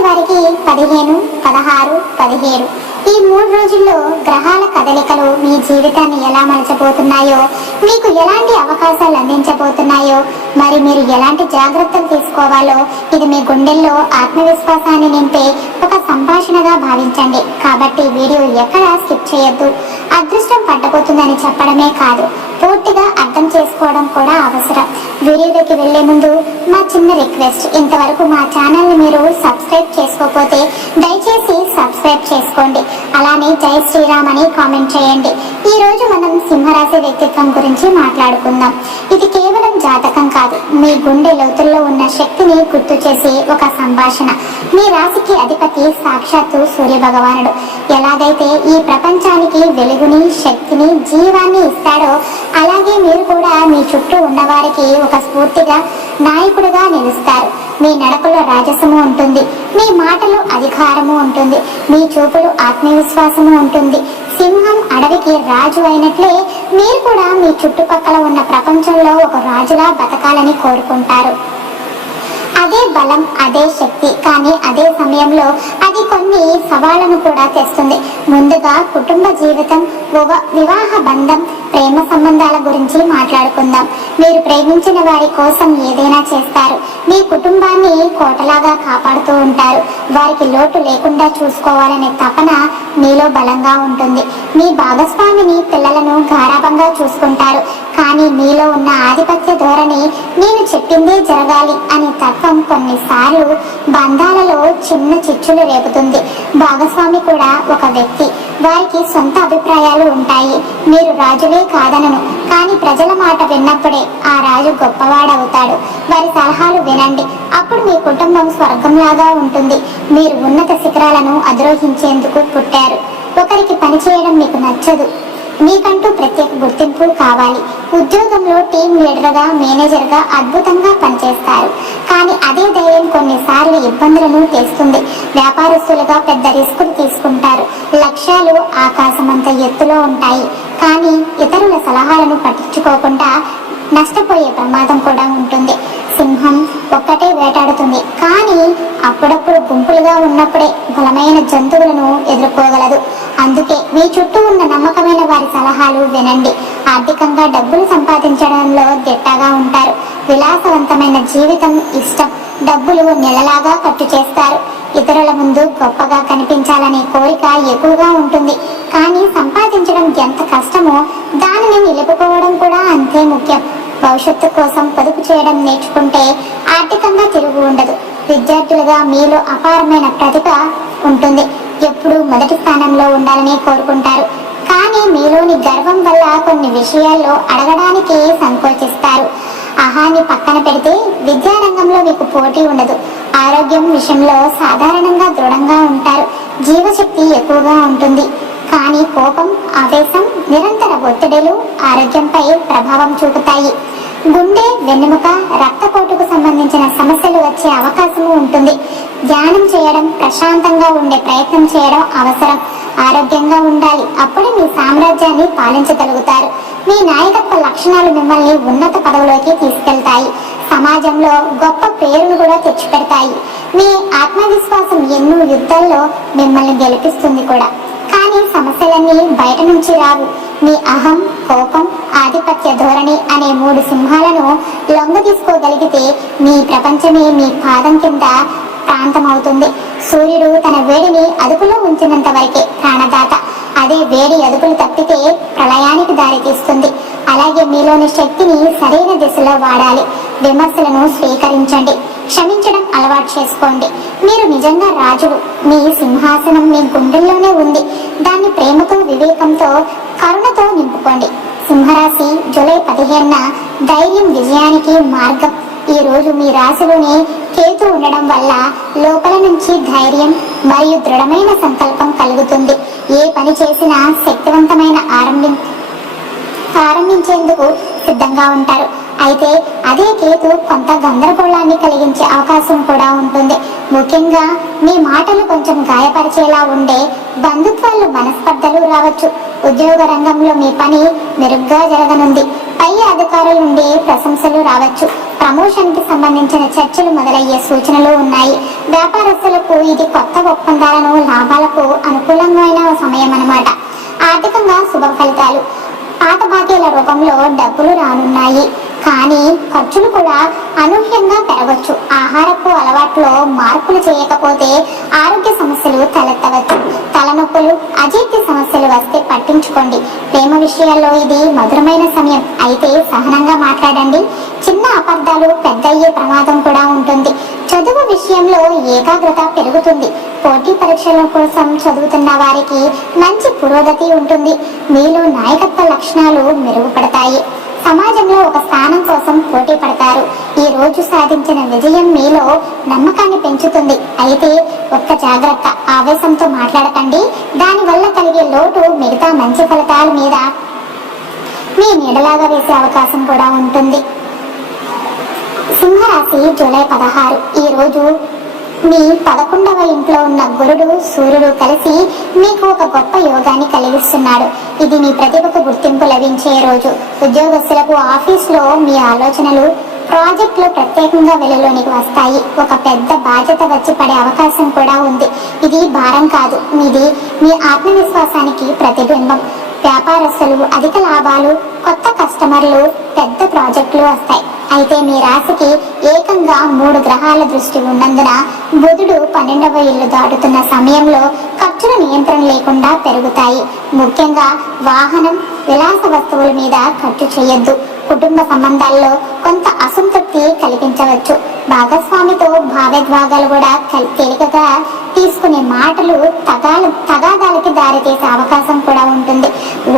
కుంభరాశి వారికి 15, 16, 17 ఈ 3 రోజుల్లో గ్రహాల కదలికలు మీ జీవితాన్ని ఎలా మలచబోతున్నాయో, మీకు ఎలాంటి అవకాశాలు అందించబోతున్నాయో, మరి మీరు ఎలాంటి జాగ్రత్తలు తీసుకోవాలో ఇది మీ గుండెల్లో ఆత్మవిశ్వాసాన్ని నింపే ఒక సంభాషణగా భావించండి. కాబట్టి వీడియో ఎక్కడా స్కిప్ చేయొద్దు. అదృష్టం పట్టబోతుందని చెప్పడమే కాదు, పూర్తిగా అర్థం చేసుకోవడం కూడా అవసరం. వీడియోలోకి వెళ్లే ముందు మా చిన్న రిక్వెస్ట్, ఇంతవరకు మా ఛానల్ని మీరు సబ్స్క్రైబ్ చేసుకోకపోతే దయచేసి సబ్స్క్రైబ్ చేసుకోండి. అలానే జై శ్రీరామ్ అని కామెంట్ చేయండి. ఈ రోజు మనం సింహరాశి వ్యక్తిత్వం గురించి మాట్లాడుకుందాం. ఇది కేవలం జాతకం కాదు, మీ గుండె లోతుల్లో ఉన్న శక్తిని గుర్తు చేసే ఒక సంభాషణ. మీ రాశికి అధిపతి సాక్షాత్తు సూర్య భగవానుడు. ఎలాగైతే ఈ ప్రపంచానికి వెలుగుని, శక్తిని, జీవాన్ని ఇస్తాడో అలాగే మీరు కూడా మీ చుట్టూ ఉన్నవారికి ఒక స్ఫూర్తిగా నాయకుడిగా నిలుస్తారు. మీ నడకలో రాజసము ఉంటుంది, మీ మాటలో అధికారము ఉంటుంది, మీ చూపులు ఆత్మవిశ్వాసము ఉంటుంది. సింహం అడవికి రాజు అయినట్లే మీరు కూడా మీ చుట్టుపక్కల ఉన్న ప్రపంచంలో ఒక రాజులా బతకాలని కోరుకుంటారు. అదే బలం, అదే శక్తి, కానీ అదే సమయంలో అది కొన్ని సవాళ్లను కూడా తెస్తుంది. ముందుగా కుటుంబ జీవితం, వివాహ బంధం, ప్రేమ సంబంధాల గురించి మాట్లాడుకుందాం. మీరు ప్రేమించిన వారి కోసం ఏదైనా చేస్తారు. మీ కుటుంబాన్ని కోటలాగా కాపాడుతూ ఉంటారు. వారికి లోటు లేకుండా చూసుకోవాలనే తపన మీలో బలంగా ఉంటుంది. మీ భాగస్వామిని, పిల్లలను గారాబంగా చూసుకుంటారు. కానీ మీలో ఉన్న ఆధిపత్య ధోరణి, నేను చెప్పిందే జరగాలి అనే తత్వం కొన్నిసార్లు బంధాలలో చిన్న చిచ్చులు రేపుతుంది. భాగస్వామి కూడా ఒక వ్యక్తి, వారికి సొంత అభిప్రాయాలు ఉంటాయి. మీరు రాజులే కాదనను, కానీ ప్రజల మాట విన్నప్పుడే ఆ రాజు గొప్పవాడవుతాడు. వారి సలహాలు వినండి, అప్పుడు మీ కుటుంబం స్వర్గంలాగా ఉంటుంది. మీరు ఉన్నత శిఖరాలను అధిరోహించేందుకు పుట్టారు. ఒకరికి పనిచేయడం మీకు నచ్చదు, మీకంటూ ప్రత్యేక గుర్తింపు కావాలి. ఉద్యోగంలో టీం లీడర్గా, మేనేజర్గా అద్భుతంగా పనిచేస్తారు. కానీ అదే ధైర్యం కొన్నిసార్లు ఇబ్బందులను తెస్తుంది. వ్యాపారస్తులుగా పెద్ద రిస్కులు తీసుకుంటారు. లక్ష్యాలు ఆకాశమంత ఎత్తులో ఉంటాయి, కానీ ఇతరుల సలహాలను పట్టించుకోకుండా నష్టపోయే ప్రమాదం కూడా ఉంటుంది. సింహం ఒక్కటే వేటాడుతుంది, కానీ అప్పుడప్పుడు గుంపులుగా ఉన్నప్పుడే బలమైన జంతువులను ఎదుర్కోగలదు. అందుకే మీ చుట్టూ ఉన్న నమ్మకమైన వారి సలహాలు వినండి. ఆర్థికంగా డబ్బులు సంపాదించడంలో దిట్టగా ఉంటారు. విలాసవంతమైన జీవితం ఇష్టం. డబ్బులు నెలలాగా ఖర్చు చేస్తారు. ఇతరుల ముందు గొప్పగా కనిపించాలనే కోరిక ఎక్కువగా ఉంటుంది. కానీ సంపాదించడం ఎంత కష్టమో దానిని నిలుపుకోవడం కూడా అంతే ముఖ్యం. భవిష్యత్తు కోసం పొదుపు చేయడం నేర్చుకుంటే ఆర్థికంగా తిరుగు ఉండదు. విద్యార్థులుగా మీలో అపారమైన ప్రతిభ ఉంటుంది. ఎప్పుడూ మొదటి స్థానంలో ఉండాలని కోరుకుంటారు. కానీ మీలోని గర్వం వల్ల కొన్ని విషయాల్లో అడగడానికి సంకోచిస్తారు. అహాన్ని పక్కన పెడితే విద్యారంగంలో మీకు పోటీ ఉండదు. ఆరోగ్యం విషయంలో సాధారణంగా దృఢంగా ఉంటారు. జీవశక్తి ఎక్కువగా ఉంటుంది. కానీ కోపం, ఆవేశం, నిరంతర ఒత్తిడులు ఆరోగ్యంపై ప్రభావం చూపుతాయి. గుండె, వెన్నెముక, రక్తపోటుకు సంబంధించిన సమస్యలు వచ్చే అవకాశము ఉంటుంది. ధ్యానం చేయడం, ప్రశాంతంగా ఉండే ప్రయత్నం చేయడం అవసరం. ఆరోగ్యంగా ఉండాలి, అప్పుడే మీ సామ్రాజ్యాన్ని పాలించగలుగుతారు. మీ నాయకత్వ లక్షణాలు మిమ్మల్ని ఉన్నత పదవులోకి తీసుకెళ్తాయి. సమాజంలో గొప్ప పేరును కూడా తెచ్చిపెడతాయి. మీ ఆత్మవిశ్వాసం ఎన్నో యుద్ధాల్లో మిమ్మల్ని గెలిపిస్తుంది కూడా. కానీ సమస్యలన్నీ బయట నుంచి రావు. మీ అహం, కోపం, ఆధిపత్య ధోరణి అనే 3 సింహాలను లొంగ తీసుకోగలిగితే మీ ప్రపంచమే మీ పాదం కింద ప్రాంతమవుతుంది. సూర్యుడు తన వేడిని అదుపులో ఉంచినంత వరకే ప్రాణదాత. అదే వేడి అదుపులు తప్పితే ప్రళయానికి దారితీస్తుంది. అలాగే మీలోని శక్తిని సరైన దిశలో వాడాలి. విమర్శలను స్వీకరించండి, క్షమించడం అలవాటు చేసుకోండి. మీరు నిజంగా రాజులు. మీ సింహాసనం మీ గుండెల్లోనే ఉంది. దాన్ని ప్రేమతో, వివేకంతో, కరుణతో నింపుకోండి. సింహరాశి జూలై 15న ధైర్యం విజయానికి మార్గం. ఈ రోజు మీ రాశిలోనే కేతు ఉండడం వల్ల లోపల నుంచి ధైర్యం మరియు దృఢమైన సంకల్పం కలుగుతుంది. ఏ పని చేసినా శక్తివంతమైన ఆరంభించేందుకు సిద్ధంగా ఉంటారు. అయితే అదే కేతు కొంత గందరగోళాన్ని కలిగించే అవకాశం కూడా ఉంటుంది. ముఖ్యంగా మీ మాటలు కొంచెం గాయపరిచేలా ఉండే బంధుత్వాలు, మనస్పర్ధలు రావచ్చు. ఉద్యోగ రంగంలో మీ పని మెరుగ్గా జరగనుంది. పై అధికారుల నుండి ప్రశంసలు రావచ్చు. ప్రమోషన్ కి సంబంధించిన చర్చలు మొదలయ్యే సూచనలు ఉన్నాయి. వ్యాపారస్తులకు ఇది కొత్త ఒప్పందాలను లాభాలకు అనుకూలమైన సమయం అన్నమాట. ఆర్థికంగా శుభ ఫలితాలు. పాత బాకీల రూపంలో డబ్బులు రానున్నాయి, కానీ ఖర్చులు కూడా అనూహ్యంగా పెరగవచ్చు. ఆహారపు అలవాట్లో మార్పులు చేయకపోతే ఆరోగ్య సమస్యలు తలెత్తవచ్చు. తలనొప్పులు, అజీర్తి సమస్యలు వస్తే పట్టించుకోండి. ప్రేమ విషయాల్లో ఇది మధురమైన సమయం, అయితే సహనంగా మాట్లాడండి. చిన్న అపార్థాలు పెద్ద అయ్యే ప్రమాదం కూడా ఉంటుంది. చదువు విషయంలో ఏకాగ్రత పెరుగుతుంది. పోటీ పరీక్షల కోసం చదువుతున్న వారికి మంచి పురోగతి ఉంటుంది. మీలో నాయకత్వ లక్షణాలు మెరుగుపడతాయి. సమాజంలో ఒక స్థానం కోసం పోటీ పడతారు. ఈ రోజు సాధించిన విజయం మీలో నమ్మకాన్ని పెంచుతుంది. అయితే ఒక్క జాగ్రత్త, ఆవేశంతో మాట్లాడకండి. దానివల్ల కలిగే లోటు మిగతా మంచి ఫలితాల మీద మీ నీడలాగా వేసే అవకాశం కూడా ఉంటుంది. సింహరాశి జూలై 16. ఈ రోజు మీ 11వ ఇంట్లో ఉన్న గురుడు, సూర్యుడు కలిసి మీకు ఒక గొప్ప యోగాన్ని కలిగిస్తున్నాడు. ఇది మీ ప్రతిభకు గుర్తింపు లభించే రోజు. ఉద్యోగస్తులకు ఆఫీస్లో మీ ఆలోచనలు, ప్రాజెక్టులు ప్రత్యేకంగా వెలుగులోనికి వస్తాయి. ఒక పెద్ద బాధ్యత వచ్చి పడే అవకాశం కూడా ఉంది. ఇది భారం కాదు, ఇది మీ ఆత్మవిశ్వాసానికి ప్రతిబింబం. వ్యాపారస్తులు అధిక లాభాలు, కొత్త కస్టమర్లు, పెద్ద ప్రాజెక్టులు వస్తాయి. అయితే మీ రాశికి ఏకంగా 3 గ్రహాల దృష్టి ఉన్నందున బుధుడు 12వ ఇల్లు దాటుతున్న సమయంలో ఖర్చుల నియంత్రణ లేకుండా పెరుగుతాయి. ముఖ్యంగా వాహనం, విలాస వస్తువుల మీద ఖర్చు చేయొద్దు. కుటుంబ సంబంధాల్లో కొంత అసంతృప్తి కల్పించవచ్చు. భాగస్వామితో భావోద్వేగాలు కూడా తేలికగా తీసుకునే మాటలు తగాదాలకి దారితీసే అవకాశం కూడా ఉంటుంది.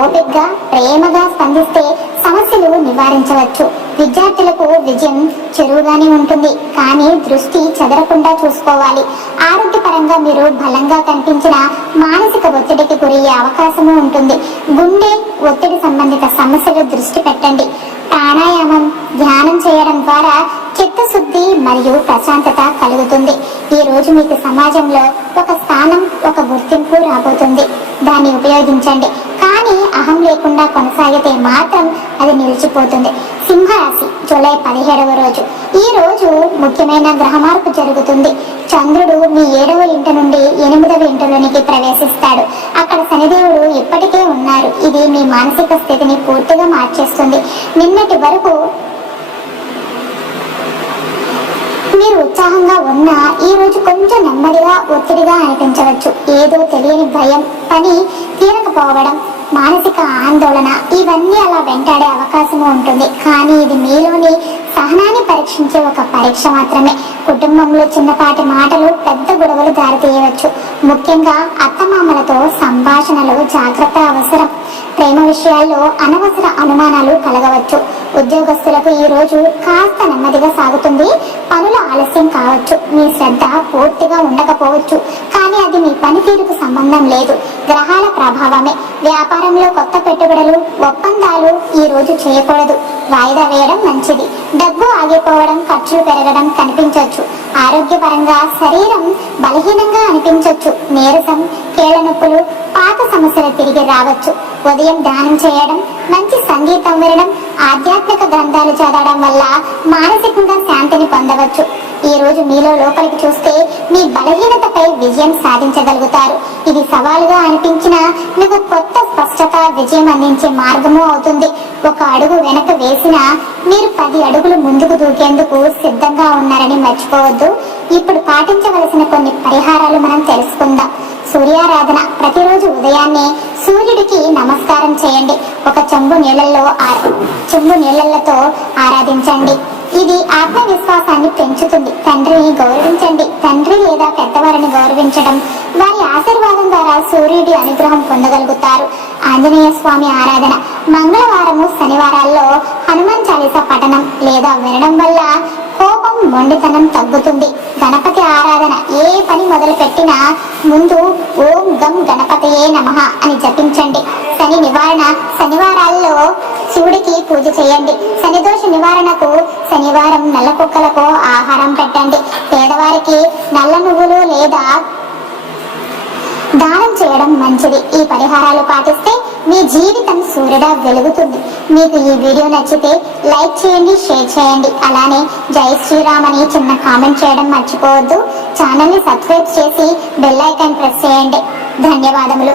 ఓపికగా, ప్రేమగా స్పందిస్తే సమస్యలు నివారించవచ్చు. విద్యార్థులకు విజయం చెరువుగానే ఉంటుంది, కానీ దృష్టి చెదరకుండా చూసుకోవాలి. ఆరోగ్యపరంగా మీరు బలంగా కనిపించిన మానసిక ఒత్తిడికి గురయ్యే అవకాశము ఉంటుంది. గుండె ఒత్తిడి సంబంధిత సమస్యలు దృష్టి పెట్టండి. ప్రాణాయామం, ధ్యానం చేయడం ద్వారా చిత్తశుద్ధి మరియు ప్రశాంతత కలుగుతుంది. ఈ రోజు మీకు సమాజంలో ఒక స్థానం, ఒక గుర్తింపు రాబోతుంది. దాన్ని ఉపయోగించండి, కానీ అహం లేకుండా కొనసాగితే మాత్రం అది నిలిచిపోతుంది. సింహరాశి జూలై 17వ రోజు. ఈ రోజు ముఖ్యమైన గ్రహ మార్పు జరుగుతుంది. చంద్రుడు మీ 7వ ఇంటి నుండి 8వ ఇంటిలోనికి ప్రవేశిస్తాడు. అక్కడ శనిదేవుడు ఇప్పటికే ఉన్నారు. ఇది మీ మానసిక స్థితిని పూర్తిగా మార్చేస్తుంది. నిన్నటి వరకు మీరు ఉత్సాహంగా ఉన్నా ఈ రోజు కొంచెం నెమ్మదిగా, ఒత్తిడిగా అనిపించవచ్చు. ఏదో తెలియని భయం, పని తీరకపోవడం, మానసిక ఆందోళన, ఇవన్నీ అలా వెంటాడే అవకాశం ఉంటుంది. కానీ ఇది మీలోని సహనాన్ని పరీక్షించే ఒక పరీక్ష మాత్రమే. కుటుంబంలో చిన్నపాటి మాటలు పెద్ద గొడవలు దారితీయవచ్చు. ముఖ్యంగా అత్తమామలతో సంభాషణలో జాగ్రత్త అవసరం. ప్రేమ విషయాల్లో అనవసర అనుమానాలు కలగవచ్చు. ఉద్యోగస్తులకు ఈ రోజు కాస్త నెమ్మదిగా సాగుతుంది. పనుల ఆలస్యం కావచ్చు. మీ శ్రద్ధ పూర్తిగా ఉండకపోవచ్చు, కానీ అది మీ పనితీరుకు సంబంధం లేదు, గ్రహాల ప్రభావమే. వ్యాపారంలో కొత్త పెట్టుబడులు, ఒప్పందాలు ఈ రోజు చేయకూడదు. వాయిదా వేయడం మంచిది. డబ్బు ఆగిపోవడం, ఖర్చులు పెరగడం కనిపించవచ్చు. ఆరోగ్యపరంగా శరీరం బలహీనంగా అనిపించవచ్చు. నీరసం, కీళ్ళ నొప్పులు, పాత సమస్యలు తిరిగి రావచ్చు. ఉదయం ధ్యానం చేయడం, మంచి సంగీతం వినడం, ఆధ్యాత్మిక గ్రంథాలు చదవడం వల్ల మానసికంగా శాంతిని పొందవచ్చు. ఈ రోజు మీలో లోపలికి చూస్తే మీ బలహీనతపై విజయం సాధించగలుగుతారు. ఇది సవాలుగా అనిపించినా మీకు కొత్త స్పష్టత, విజయం అందించే మార్గము అవుతుంది. ఒక అడుగు వెనక వేసినా మీరు 10 అడుగులు ముందుకు దూకేందుకు సిద్ధంగా ఉన్నారని మర్చిపోవద్దు. ఇప్పుడు పాటించవలసిన కొన్ని పరిహారాలు మనం తెలుసుకుందాం. సూర్యారాధన. ప్రతిరోజు ఉదయాన్నే సూర్యుడికి నమస్కారం చేయండి. ఒక చెంబు నీళ్ళతో ఆరాధించండి. ఇది ఆత్మవిశ్వాసాన్ని పెంచుతుంది. తండ్రిని గౌరవించండి. తండ్రి లేదా పెద్దవారిని గౌరవించడం, వారి ఆశీర్వాదం ద్వారా సూర్యుడి అనుగ్రహం పొందగలుగుతారు. ఆంజనేయ స్వామి ఆరాధన. మంగళవారము, శనివారాల్లో హనుమాన్ చాలీసా పఠనం లేదా వినడం వల్ల కోపం, మొండితనం తగ్గుతుంది. గణపతి ఆరాధన. ఏ పని మొదలు పెట్టినా ముందు ఓం గం గణపతయే నమః అని జపించండి. శని నివారణ. శనివారాల్లో శివుడికి పూజ చేయండి. శనిదోష నివారణకు శనివారం నల్ల కుక్కలకు ఆహారం పెట్టండి. పేదవారికి నల్ల నువ్వులు లేదా దానం చేయడం మంచిది. ఈ పరిహారాలు పాటిస్తే మీ జీవితం సూర్యుడా వెలుగుతుంది. మీకు ఈ వీడియో నచ్చితే లైక్ చేయండి, షేర్ చేయండి. అలానే జై శ్రీరామ్ అని చిన్న కామెంట్ చేయడం మర్చిపోవద్దు. ఛానల్ని సబ్స్క్రైబ్ చేసి బెల్ ఐకాన్ ప్రెస్ చేయండి. ధన్యవాదములు.